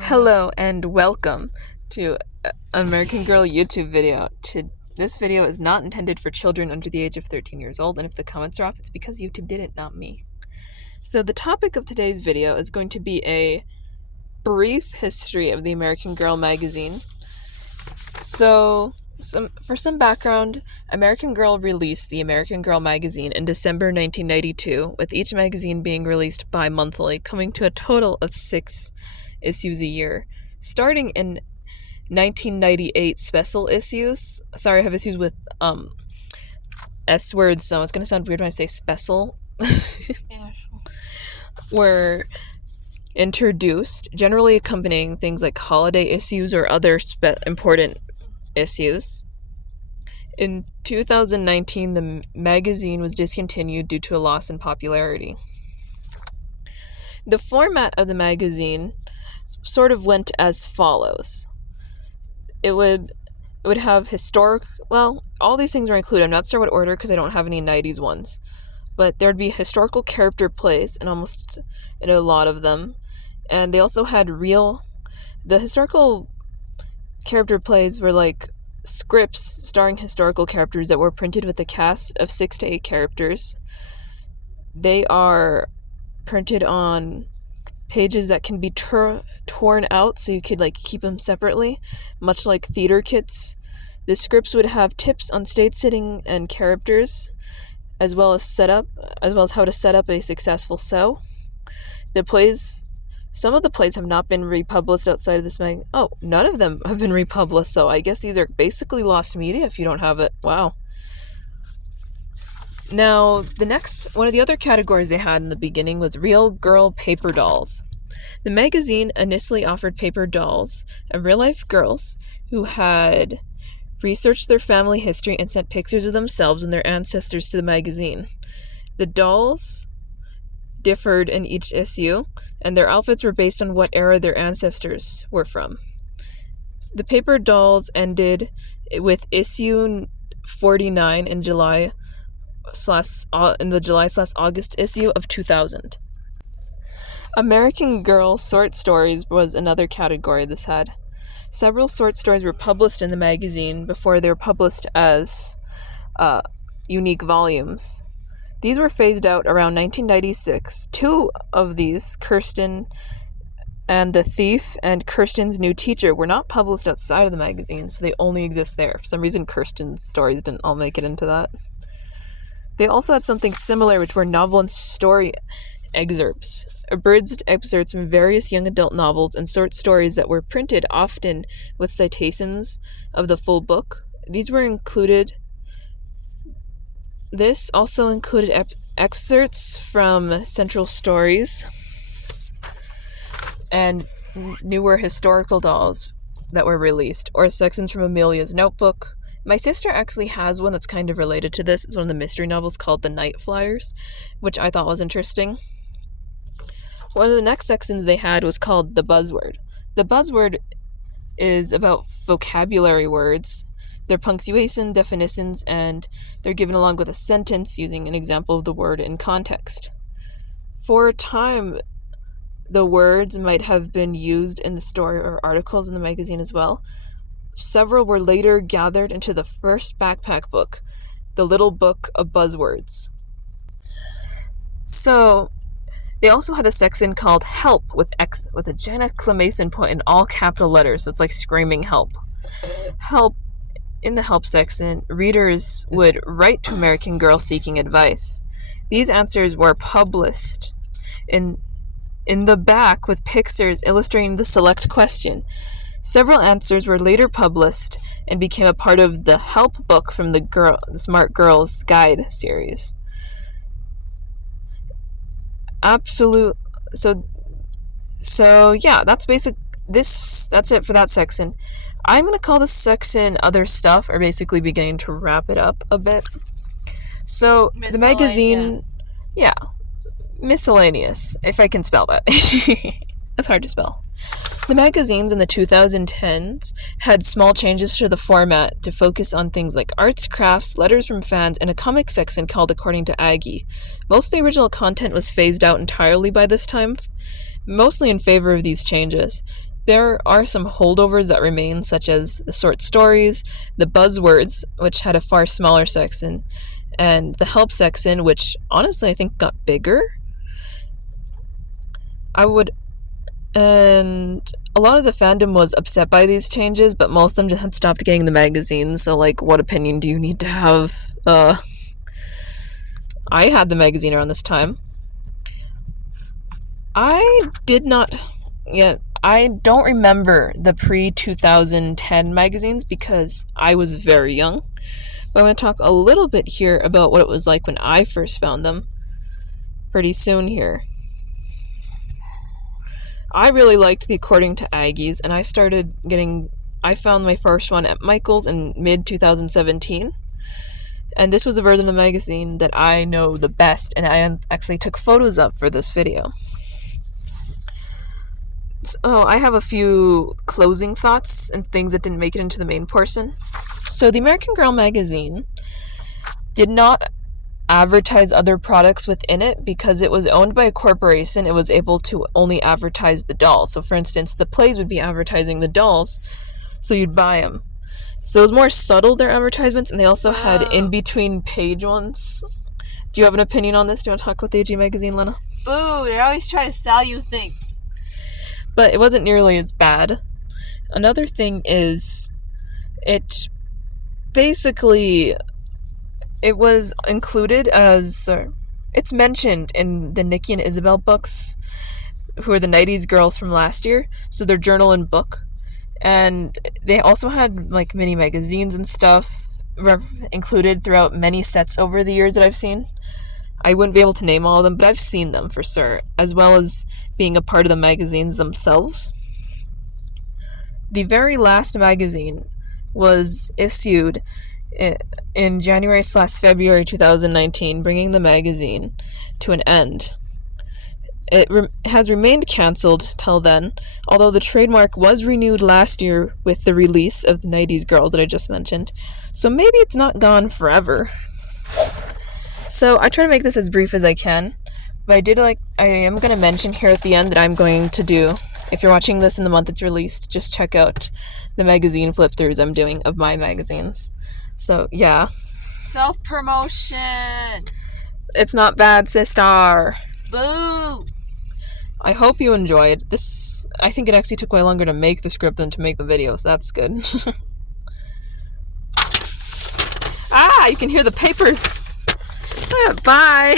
Hello and welcome to American Girl YouTube video. This video is not intended for children under the age of 13 years old, and if the comments are off, it's because YouTube did it, not me. So the topic of today's video is going to be a brief history of the American Girl magazine. So, for some background, American Girl released the American Girl magazine in December 1992, with each magazine being released bi-monthly, coming to a total of 6 issues a year. Starting in 1998 special issues, sorry, I have issues with S words, so it's going to sound weird when I say special, were introduced, generally accompanying things like holiday issues or other important issues. In 2019, the magazine was discontinued due to a loss in popularity. The format of the magazine sort of went as follows. It would have all these things are included. I'm not sure what order because I don't have any 90s ones. But there'd be historical character plays in a lot of them. And they also had the historical character plays were like scripts starring historical characters that were printed with a cast of 6 to 8 characters. They are printed on pages that can be torn out so you could keep them separately, much like theater kits. The scripts would have tips on stage setting and characters, as well as how to set up a successful show. Some of the plays have not been republished outside of this magazine. Oh, none of them have been republished, so I guess these are basically lost media if you don't have it. Wow. Now, one of the other categories they had in the beginning was Real Girl Paper Dolls. The magazine initially offered paper dolls of real-life girls who had researched their family history and sent pictures of themselves and their ancestors to the magazine. The dolls differed in each issue, and their outfits were based on what era their ancestors were from. The paper dolls ended with issue 49 in the July/August issue of 2000. American Girl short stories was another category this had. Several short stories were published in the magazine before they were published as unique volumes. These were phased out around 1996. 2 of these, Kirsten and the Thief and Kirsten's New Teacher, were not published outside of the magazine, so they only exist there. For some reason, Kirsten's stories didn't all make it into that. They also had something similar, which were novel and story excerpts, abridged excerpts from various young adult novels and short stories that were printed often with citations of the full book. This also included excerpts from Central Stories and newer historical dolls that were released, or sections from Amelia's Notebook. My sister actually has one that's kind of related to this. It's one of the mystery novels called The Night Flyers, which I thought was interesting. One of the next sections they had was called The Buzzword. The Buzzword is about vocabulary words, their punctuation, definitions, and they're given along with a sentence using an example of the word in context. For a time, the words might have been used in the story or articles in the magazine as well. Several were later gathered into the first backpack book, The Little Book of Buzzwords. So, they also had a section called Help with a giant exclamation point in all capital letters, so it's like screaming help. Help. In the help section, readers would write to American Girl seeking advice. These answers were published in the back with pictures illustrating the select question. Several answers were later published and became a part of the help book from the Smart Girls Guide series. Absolute. So yeah, that's it for that section. I'm going to call this section Other Stuff, or basically beginning to wrap it up a bit. So, the magazine... Yeah. Miscellaneous, if I can spell that. That's hard to spell. The magazines in the 2010s had small changes to the format to focus on things like arts, crafts, letters from fans, and a comic section called According to Aggie. Most of the original content was phased out entirely by this time, mostly in favor of these changes. There are some holdovers that remain, such as the short stories, the buzzwords, which had a far smaller section, and the help section, which honestly I think got bigger. And a lot of the fandom was upset by these changes, but most of them just had stopped getting the magazines. So, like, what opinion do you need to have? I had the magazine around this time. I don't remember the pre-2010 magazines because I was very young. But I'm going to talk a little bit here about what it was like when I first found them pretty soon here. I really liked the According to Aggies, and I found my first one at Michael's in mid-2017. And this was the version of the magazine that I know the best, and I actually took photos of for this video. So I have a few closing thoughts and things that didn't make it into the main portion. So the American Girl magazine did not advertise other products within it because it was owned by a corporation. It was able to only advertise the dolls. So for instance, the plays would be advertising the dolls, so you'd buy them. So it was more subtle, their advertisements, and they also had in-between page ones. Do you have an opinion on this? Do you want to talk about the AG magazine, Lena? Boo, they always try to sell you things. But it wasn't nearly as bad. Another thing is, it was included as, it's mentioned in the Nikki and Isabel books, who are the 90s girls from last year, so their journal and book. And they also had, like, mini magazines and stuff included throughout many sets over the years that I've seen. I wouldn't be able to name all of them, but I've seen them for sure, as well as being a part of the magazines themselves. The very last magazine was issued in January/February 2019, bringing the magazine to an end. It has remained cancelled till then, although the trademark was renewed last year with the release of the 90s Girls that I just mentioned, so maybe it's not gone forever. So I try to make this as brief as I can, but I am going to mention here at the end that I'm going to do, if you're watching this in the month it's released, just check out the magazine flip-throughs I'm doing of my magazines. So, yeah. Self-promotion! It's not bad, sister! Boo! I hope you enjoyed this. I think it actually took way longer to make the script than to make the video, so that's good. You can hear the papers. Bye!